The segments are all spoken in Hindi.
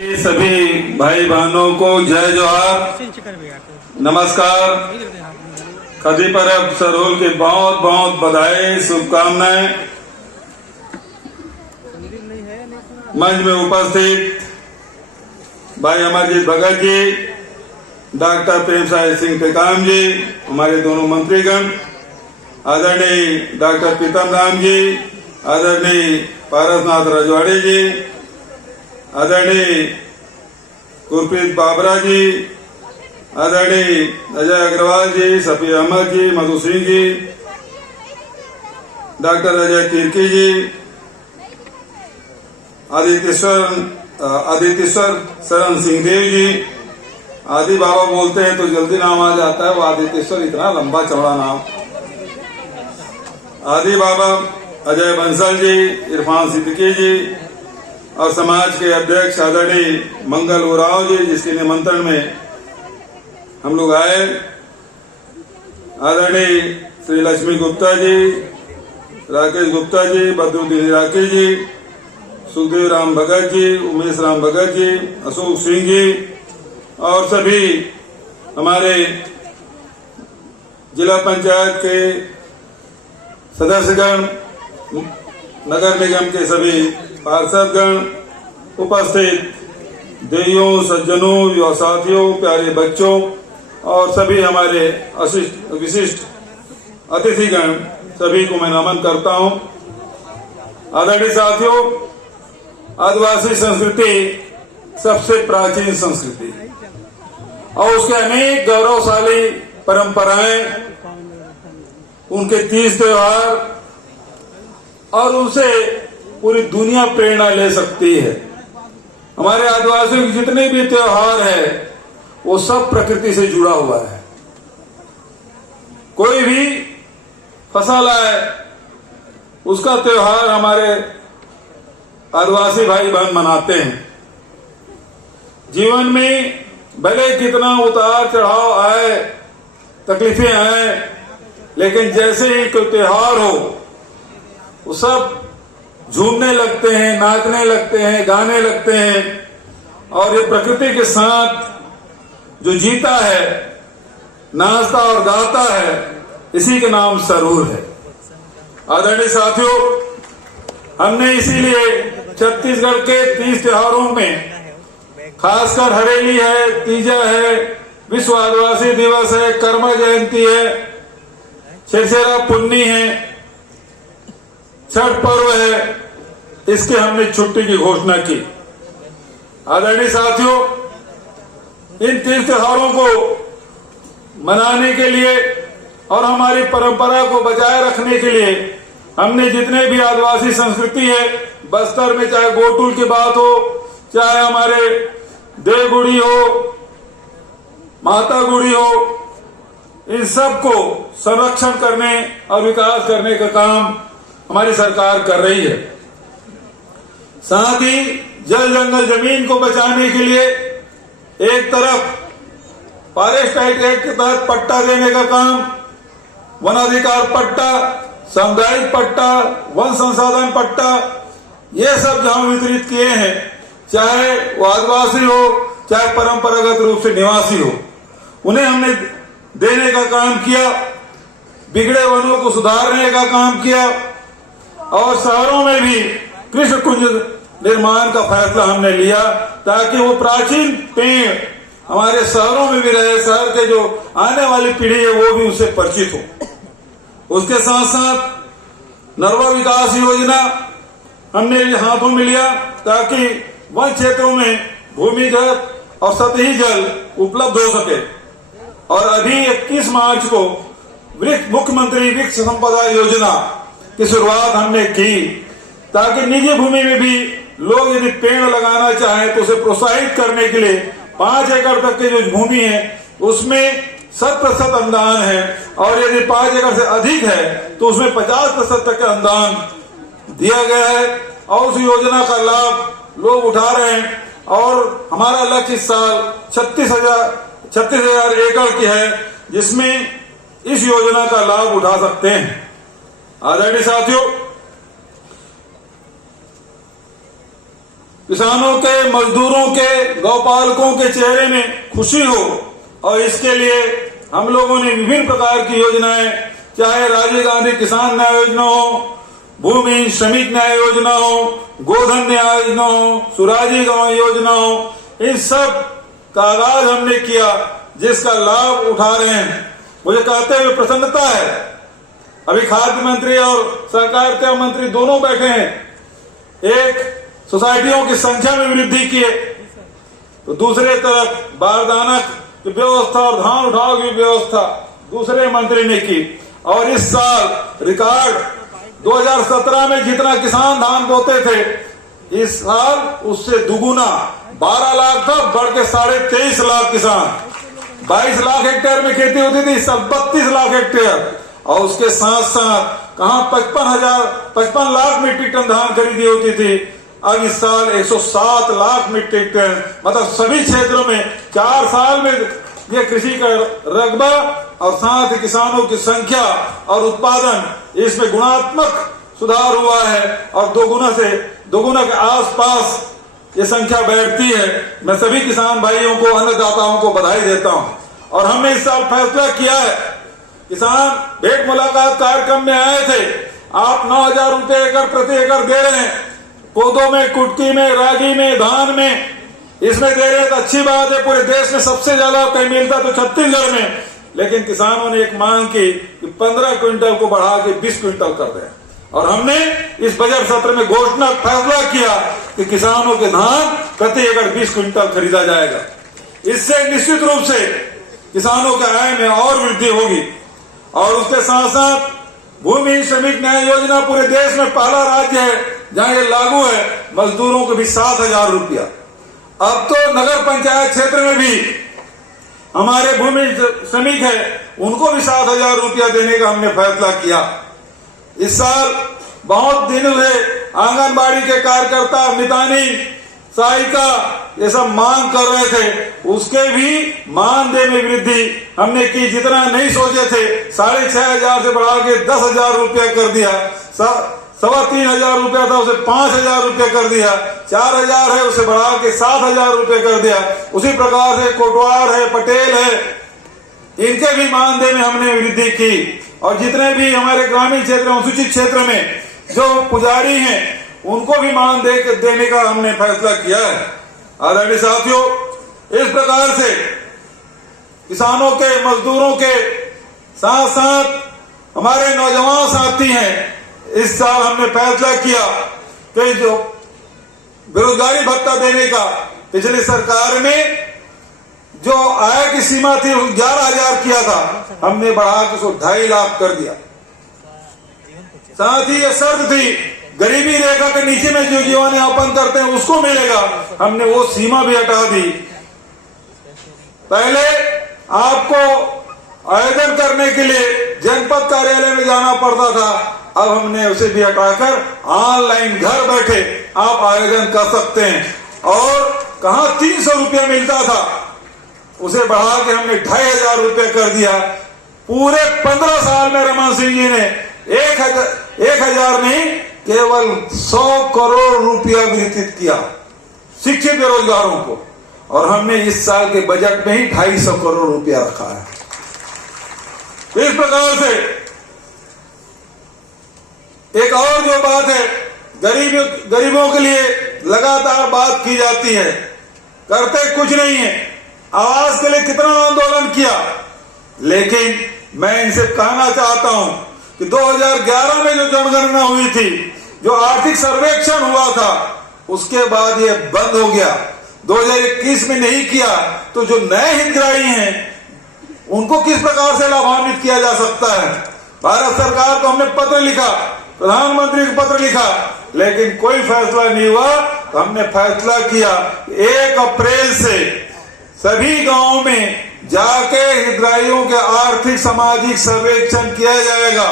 सभी भाई बहनों को जय जोहार, नमस्कार। खदी परब सरहुल की बहुत बहुत बधाई, शुभकामनाएं। मंच में उपस्थित भाई अमरजीत भगत जी, डॉक्टर प्रेम साहिब सिंह टेकाम जी, हमारे दोनों मंत्रीगण, आदरणीय डॉक्टर प्रीतम राम जी, आदरणीय पारसनाथ रजवाड़ी जी, आदरणीय गुरप्रीत बाबरा जी, आदरणीय अजय अग्रवाल जी, सफी अहमद जी, मधु सिंह जी, डॉक्टर अजय तिर्की जी, आदित्यश्वर शरण सिंहदेव जी। आदि बाबा बोलते हैं तो जल्दी नाम आ जाता है, वो आदित्यश्वर इतना लंबा चौड़ा नाम। आदि बाबा अजय बंसल जी, इरफान सिद्दीकी जी और समाज के अध्यक्ष आदरणीय मंगल उराव जी, जिसके निमंत्रण में हम लोग आए, आदरणीय श्री लक्ष्मी गुप्ता जी, राकेश गुप्ता जी, बदरुद्दीन इराकी जी, सुखदेव राम भगत जी, उमेश राम भगत जी, अशोक सिंह जी और सभी हमारे जिला पंचायत के सदस्यगण, नगर निगम के सभी पार्षदगण, उपस्थित देवियों, सज्जनों, युवा साथियों, प्यारे बच्चों और सभी हमारे विशिष्ट अतिथिगण, सभी को मैं नमन करता हूं। आदरणीय साथियों, आदिवासी संस्कृति सबसे प्राचीन संस्कृति और उसके अनेक गौरवशाली परंपराएं, उनके तीज त्योहार और उनसे पूरी दुनिया प्रेरणा ले सकती है। हमारे आदिवासियों के जितने भी त्योहार है वो सब प्रकृति से जुड़ा हुआ है। कोई भी फसल आए उसका त्योहार हमारे आदिवासी भाई बहन मनाते हैं। जीवन में भले कितना उतार चढ़ाव आए, तकलीफें आए, लेकिन जैसे ही कोई त्योहार हो वो सब झूमने लगते हैं, नाचने लगते हैं, गाने लगते हैं और ये प्रकृति के साथ जो जीता है, नाचता और गाता है, इसी के नाम सरहुल है। आदरणीय साथियों, हमने इसीलिए छत्तीसगढ़ के 30 त्योहारों में खासकर हरेली है, तीजा है, विश्व आदिवासी दिवस है, कर्मा जयंती है, छेरछेरा पुन्नी है, छठ पर्व है, इसके हमने छुट्टी की घोषणा की। आदरणीय साथियों, इन 30 त्योहारों को मनाने के लिए और हमारी परंपरा को बचाए रखने के लिए हमने जितने भी आदिवासी संस्कृति है, बस्तर में चाहे गोटुल की बात हो, चाहे हमारे देवगुड़ी हो, माता गुड़ी हो, इन सब को संरक्षण करने और विकास करने का काम हमारी सरकार कर रही है। साथ ही जल जंगल जमीन को बचाने के लिए एक तरफ फॉरेस्ट एक्ट के तहत पट्टा देने का काम, वन अधिकार पट्टा, सामुदायिक पट्टा, वन संसाधन पट्टा, ये सब जहां वितरित किए हैं, चाहे वो आदिवासी हो चाहे परंपरागत रूप से निवासी हो, उन्हें हमने देने का काम किया। बिगड़े वनों को सुधारने का काम किया और शहरों में भी कृष्ण कुंज निर्माण का फैसला हमने लिया ताकि वो प्राचीन पेड़ हमारे शहरों में भी रहे, शहर के जो आने वाली पीढ़ी है वो भी उससे परिचित हो। उसके साथ साथ नर्मदा विकास योजना हमने हाथों में लिया ताकि वन क्षेत्रों में भूमिगत और सतही जल उपलब्ध हो सके। और अभी 21 मार्च को मुख्यमंत्री वृक्ष संपदा योजना की शुरुआत हमने की ताकि निजी भूमि में भी लोग यदि पेड़ लगाना चाहें तो उसे प्रोत्साहित करने के लिए 5 एकड़ तक की जो भूमि है उसमें 100% अनुदान है और यदि 5 एकड़ से अधिक है तो उसमें 50% तक का अनुदान दिया गया है और उस योजना का लाभ लोग उठा रहे हैं। और हमारा लक्ष्य इस साल 36,000 एकड़ की है जिसमें इस योजना का लाभ उठा सकते हैं। आदरणीय साथियों, किसानों के, मजदूरों के, गौपालकों के चेहरे में खुशी हो। और इसके लिए हम लोगों ने विभिन्न प्रकार की योजनाएं, चाहे राजीव गांधी किसान न्याय योजना हो, भूमि श्रमिक न्याय योजना हो, गोधन न्याय योजना हो, सुराजी गांव योजना हो, इन सब का आगाज हमने किया, जिसका लाभ उठा रहे हैं। मुझे कहते हुए प्रसन्नता है, अभी खाद्य मंत्री और सहकारिता मंत्री दोनों बैठे हैं। एक, सोसाइटियों की संख्या में वृद्धि की है, तो दूसरे तरफ बारदाना की व्यवस्था और धान उठाव की व्यवस्था दूसरे मंत्री ने की। और इस साल रिकॉर्ड 2017 में जितना किसान धान बोते थे, इस साल उससे दुगुना 12 लाख था, बढ़ के 23.5 लाख किसान। 22 लाख हेक्टेयर में खेती होती थी, इस साल 32 लाख हेक्टेयर। और उसके साथ साथ कहा 55 लाख मीट्रिक टन धान खरीदी होती थी, अब इस साल 107 लाख मीट्रिक टन। मतलब सभी क्षेत्रों में 4 साल में ये कृषि का रकबा और साथ ही किसानों की संख्या और उत्पादन, इसमें गुणात्मक सुधार हुआ है और दोगुना के आसपास ये संख्या बैठती है। मैं सभी किसान भाइयों को, अन्नदाताओं को बधाई देता हूं। और हमने इस साल फैसला किया है, किसान भेंट मुलाकात कार्यक्रम में आए थे, आप 9,000 रुपये एकड़ प्रति एकड़ दे रहे हैं, कोदो में, कुटकी में, रागी में, धान में, इसमें दे रहे हैं तो अच्छी बात है। पूरे देश में सबसे ज्यादा कहीं मिलता तो छत्तीसगढ़ में, लेकिन किसानों ने एक मांग की कि 15 क्विंटल को बढ़ा के 20 क्विंटल कर दें। और हमने इस बजट सत्र में घोषणा फैसला किया कि किसानों के धान प्रति एकड़ 20 क्विंटल खरीदा जाएगा। इससे निश्चित रूप से किसानों के आय में और वृद्धि होगी। और उसके साथ साथ भूमि श्रमिक न्याय योजना पूरे देश में पहला राज्य है जहां ये लागू है। मजदूरों को भी 7,000 रुपया। अब तो नगर पंचायत क्षेत्र में भी हमारे भूमि श्रमिक है, उनको भी 7,000 रुपया देने का हमने फैसला किया। इस साल बहुत दिन से आंगनबाड़ी के कार्यकर्ता, मितानी, सहायिका ये सब मांग कर रहे थे, उसके भी मानदेय में वृद्धि हमने की। जितना नहीं सोचे थे 6,500 से बढ़ा के 10,000 रुपया कर दिया। 3,2500 रुपया था, उसे 5,000 रुपया कर दिया। 4,000 है, उसे बढ़ा के 7,000 रुपये कर दिया। उसी प्रकार से कोटवार है, पटेल है, इनके भी मानदेय में हमने वृद्धि की। और जितने भी हमारे ग्रामीण क्षेत्र, अनुसूचित क्षेत्र में जो पुजारी हैं, उनको भी मानदेय देने का हमने फैसला किया है। आदरणीय साथियों, इस प्रकार से किसानों के, मजदूरों के साथ साथ हमारे नौजवान साथी हैं, इस साल हमने फैसला किया कि जो बेरोजगारी भत्ता देने का पिछली सरकार में जो आय की सीमा थी 11,000 किया था, हमने बढ़ा के उसको 2.5 लाख कर दिया। साथ ही ये शर्त थी गरीबी रेखा के नीचे में जो जीवन यापन करते हैं उसको मिलेगा, हमने वो सीमा भी हटा दी। पहले आपको आवेदन करने के लिए जनपद कार्यालय में जाना पड़ता था, अब हमने उसे भी हटाकर ऑनलाइन घर बैठे आप आवेदन कर सकते हैं। और कहां 300 रुपया मिलता था, उसे बढ़ा के हमने 2,500 रुपये कर दिया। पूरे 15 साल में रमन सिंह जी ने 1,000 नहीं, केवल 100 करोड़ रुपया वितरित किया शिक्षित बेरोजगारों को। और हमने इस साल के बजट में ही 250 करोड़ रुपया रखा है। इस प्रकार से एक और जो बात है, गरीबों के लिए लगातार बात की जाती है, करते कुछ नहीं है। आवास के लिए कितना आंदोलन किया, लेकिन मैं इनसे कहना चाहता हूं कि 2011 में जो जनगणना हुई थी, जो आर्थिक सर्वेक्षण हुआ था, उसके बाद ये बंद हो गया। 2021 में नहीं किया तो जो नए हितग्राही हैं उनको किस प्रकार से लाभान्वित किया जा सकता है। भारत सरकार को हमने पत्र लिखा, प्रधानमंत्री को पत्र लिखा, लेकिन कोई फैसला नहीं हुआ। तो हमने फैसला किया 1 अप्रैल से सभी गांवों में जाके हितग्राहियों के आर्थिक सामाजिक सर्वेक्षण किया जाएगा।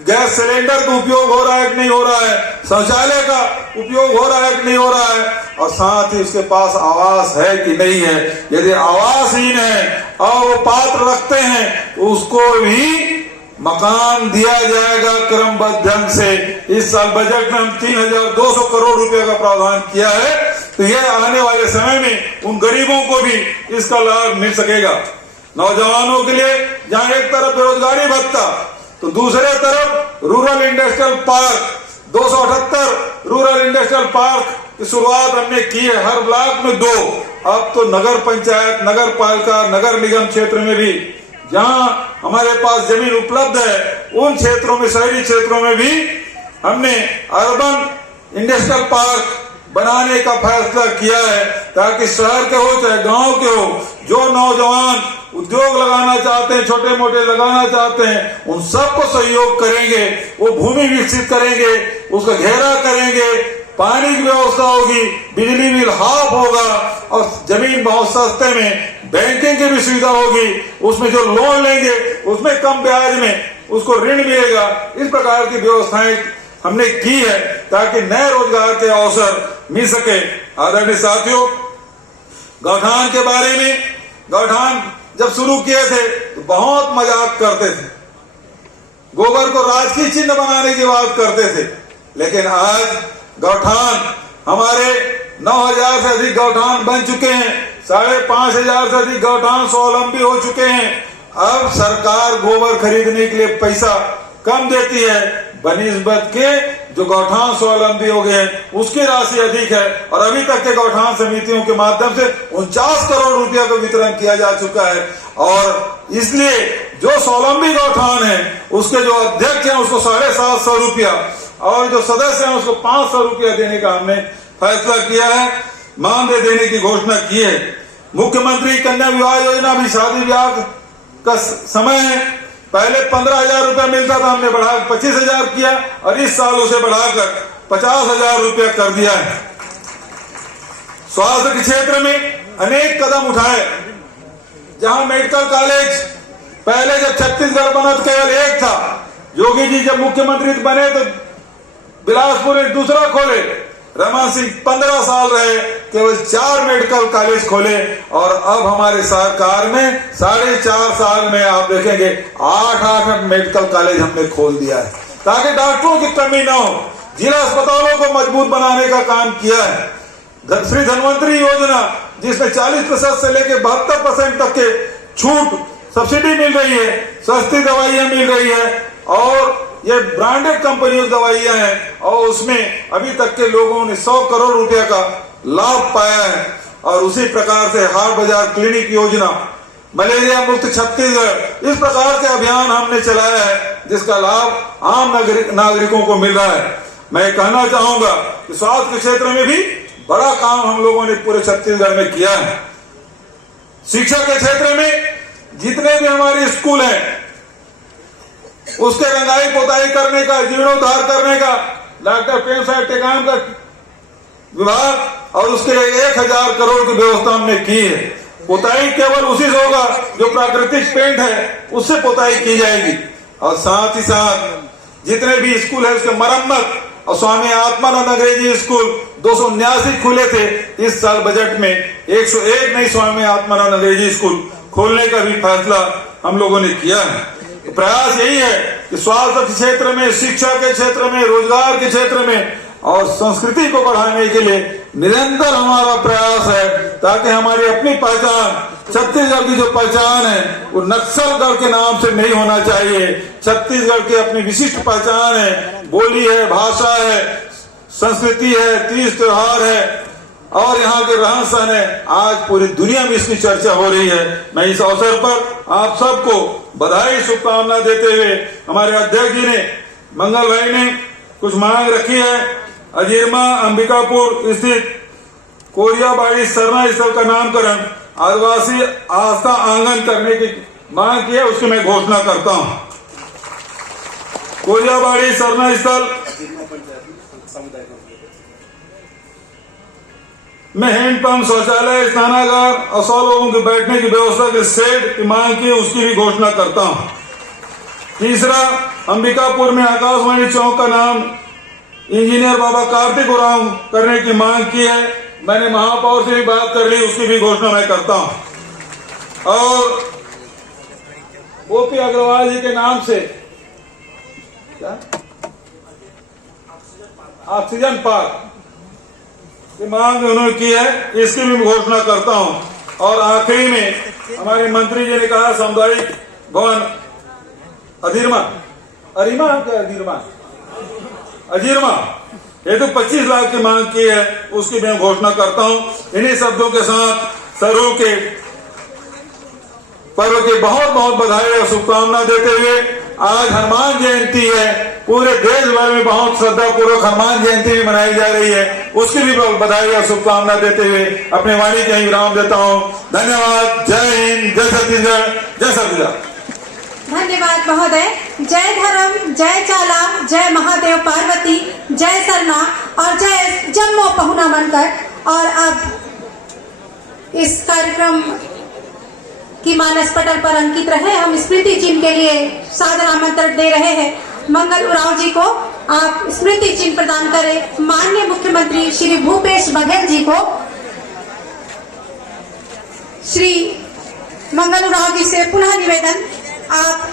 गैस सिलेंडर का उपयोग हो रहा है कि नहीं हो रहा है, शौचालय का उपयोग हो रहा है कि नहीं हो रहा है, और साथ ही उसके पास आवास है कि नहीं है। यदि आवासहीन है और वो पात्र रखते हैं तो उसको भी मकान दिया जाएगा क्रमबद्ध ढंग से। इस साल बजट में हम 3,200 करोड़ रुपए का प्रावधान किया है तो यह आने वाले समय में उन गरीबों को भी इसका लाभ मिल सकेगा। नौजवानों के लिए जहां एक तरफ बेरोजगारी भत्ता तो दूसरे तरफ rural industrial park 278 rural industrial park की शुरुआत हमने की है, हर ब्लॉक में 2। अब तो नगर पंचायत, नगर पालिका, नगर निगम क्षेत्र में भी जहां हमारे पास जमीन उपलब्ध है उन क्षेत्रों में, शहरी क्षेत्रों में भी हमने अर्बन इंडस्ट्रियल पार्क बनाने का फैसला किया है, ताकि शहर के हो चाहे गांव के हो, जो नौजवान उद्योग लगाना चाहते हैं, छोटे मोटे लगाना चाहते हैं, उन सबको सहयोग करेंगे। वो भूमि विकसित करेंगे, उसका घेरा करेंगे, पानी की व्यवस्था होगी, बिजली बिल हाफ होगा और जमीन बहुत सस्ते में, बैंकिंग की भी सुविधा होगी। उसमें जो लोन लेंगे उसमें कम ब्याज में उसको ऋण मिलेगा। इस प्रकार की व्यवस्थाएं हमने की है ताकि नए रोजगार के अवसर मिल सके। आदरणीय साथियों, गौठान के बारे में, गौठान जब शुरू किए थे तो बहुत मजाक करते थे, गोबर को राजकीय चिन्ह बनाने की बात करते थे, लेकिन आज गौठान हमारे 9,000 से अधिक गौठान बन चुके हैं, 5,500 से अधिक गौठान स्वावलंबी हो चुके हैं। अब सरकार गोबर खरीदने के लिए पैसा कम देती है बनिस्बत के जो गौठान स्वावलंबी हो गए उसकी राशि अधिक है, और अभी तक के गौठान समितियों के माध्यम से 49 करोड़ रुपया का वितरण किया जा चुका है। और इसलिए जो स्वावलंबी गौठान है उसके जो अध्यक्ष हैं उसको 750 रुपया और जो सदस्य हैं उसको 500 रुपया देने का हमने फैसला किया है, मानदेय देने की घोषणा की है। मुख्यमंत्री कन्या विवाह योजना भी शादी ब्याह का समय है, पहले 15,000 रुपया मिलता था, हमने बढ़ा 25,000 किया और इस साल उसे बढ़ाकर 50,000 रुपया कर दिया है। स्वास्थ्य के क्षेत्र में अनेक कदम उठाए, जहां मेडिकल कॉलेज पहले जब छत्तीसगढ़ बना तो केवल एक था, योगी जी जब मुख्यमंत्री बने तो बिलासपुर में दूसरा खोले, रमन सिंह 15 साल रहे, केवल 4 मेडिकल कॉलेज खोले, और अब हमारे सरकार में 4.5 साल में आप देखेंगे 8 मेडिकल कॉलेज हमने खोल दिया है, ताकि डॉक्टरों की कमी ना हो। जिला अस्पतालों को मजबूत बनाने का काम किया है। श्री धन्वंतरी योजना जिसमें 40% से लेकर 72% तक के छूट सब्सिडी मिल रही है, सस्ती दवाइयां मिल रही है, और ये ब्रांडेड कंपनियों की दवाइयां हैं, और उसमें अभी तक के लोगों ने 100 करोड़ रुपया का लाभ पाया है। और उसी प्रकार से हाट बाजार क्लिनिक योजना, मलेरिया मुक्त छत्तीसगढ़, इस प्रकार के अभियान हमने चलाया है जिसका लाभ आम नागरिकों को मिल रहा है। मैं कहना चाहूंगा कि स्वास्थ्य के क्षेत्र में भी बड़ा काम हम लोगों ने पूरे छत्तीसगढ़ में किया है। शिक्षा के क्षेत्र में जितने भी हमारे स्कूल हैं उसके रंगाई पोताई करने का, जीर्णोद्धार करने का डॉक्टर प्रेम साहब टेकाम का विभाग, और उसके लिए 1,000 करोड़ की व्यवस्था हमने की है। पोताई केवल उसी से होगा जो प्राकृतिक पेंट है उससे पोताई की जाएगी, और साथ ही साथ जितने भी स्कूल है उसके मरम्मत, और स्वामी आत्मानंद अंग्रेजी स्कूल 279 खुले थे, इस साल बजट में 101 नई स्वामी आत्मानंद अंग्रेजी स्कूल खोलने का भी फैसला हम लोगों ने किया है। प्रयास यही है कि स्वास्थ्य के क्षेत्र में, शिक्षा के क्षेत्र में, रोजगार के क्षेत्र में और संस्कृति को बढ़ाने के लिए निरंतर हमारा प्रयास है, ताकि हमारी अपनी पहचान, छत्तीसगढ़ की जो पहचान है वो नक्सलगढ़ के नाम से नहीं होना चाहिए। छत्तीसगढ़ की अपनी विशिष्ट पहचान है, बोली है, भाषा है, संस्कृति है, तीज त्योहार है और यहाँ के रहन सहन है। आज पूरी दुनिया में इसकी चर्चा हो रही है। मैं इस अवसर पर आप सबको बधाई, शुभकामना देते हुए, हमारे अध्यक्ष जी ने, मंगल भाई ने कुछ मांग रखी है। अजीरमा अंबिकापुर स्थित कोरियाबाड़ी सरना स्थल का नामकरण आदिवासी आस्था आंगन करने की मांग की है, उसकी मैं घोषणा करता हूँ। कोरियाबाड़ी सरना स्थल में हैंडपंप, शौचालय, स्नानागार और 100 लोगों के बैठने की व्यवस्था के शेड की मांग की, उसकी भी घोषणा करता हूं। तीसरा, अंबिकापुर में आकाशवाणी चौक का नाम इंजीनियर बाबा कार्तिक उरांव करने की मांग की है, मैंने महापौर से भी बात कर ली, उसकी भी घोषणा मैं करता हूं। और ओपी अग्रवाल जी के नाम से क्या ऑक्सीजन पार्क की मांग उन्होंने की है, इसकी भी घोषणा करता हूं। और आखिरी में हमारे मंत्री जी ने कहा सामुदायिक भवन अजीरमा ये तो 25 लाख की मांग की है, उसकी मैं घोषणा करता हूं। इन्हीं शब्दों के साथ सरू के पर्व की बहुत बहुत बधाई और शुभकामना देते हुए, आज हनुमान जयंती है, पूरे देश भर में बहुत श्रद्धा पूर्वक हनुमान जयंती भी मनाई जा रही है, उसकी भी बधाई और शुभकामना देते हुए अपने वाणी के विराम देता हूं। धन्यवाद। जय हिंद, जय छत्तीसगढ़, जय छत्तीसगढ़। धन्यवाद महोदय। जय धर्म, जय चाला, जय महादेव पार्वती, जय सरना और जय जम्मो पहुना बनकर। और अब इस कार्यक्रम की मानस पटल पर अंकित रहे, हम स्मृति चिन्ह के लिए सादर आमंत्रण दे रहे हैं। मंगल उरांव जी को आप स्मृति चिन्ह प्रदान करें। माननीय मुख्यमंत्री श्री भूपेश बघेल जी को श्री मंगल उरांव जी से पुनः निवेदन, आप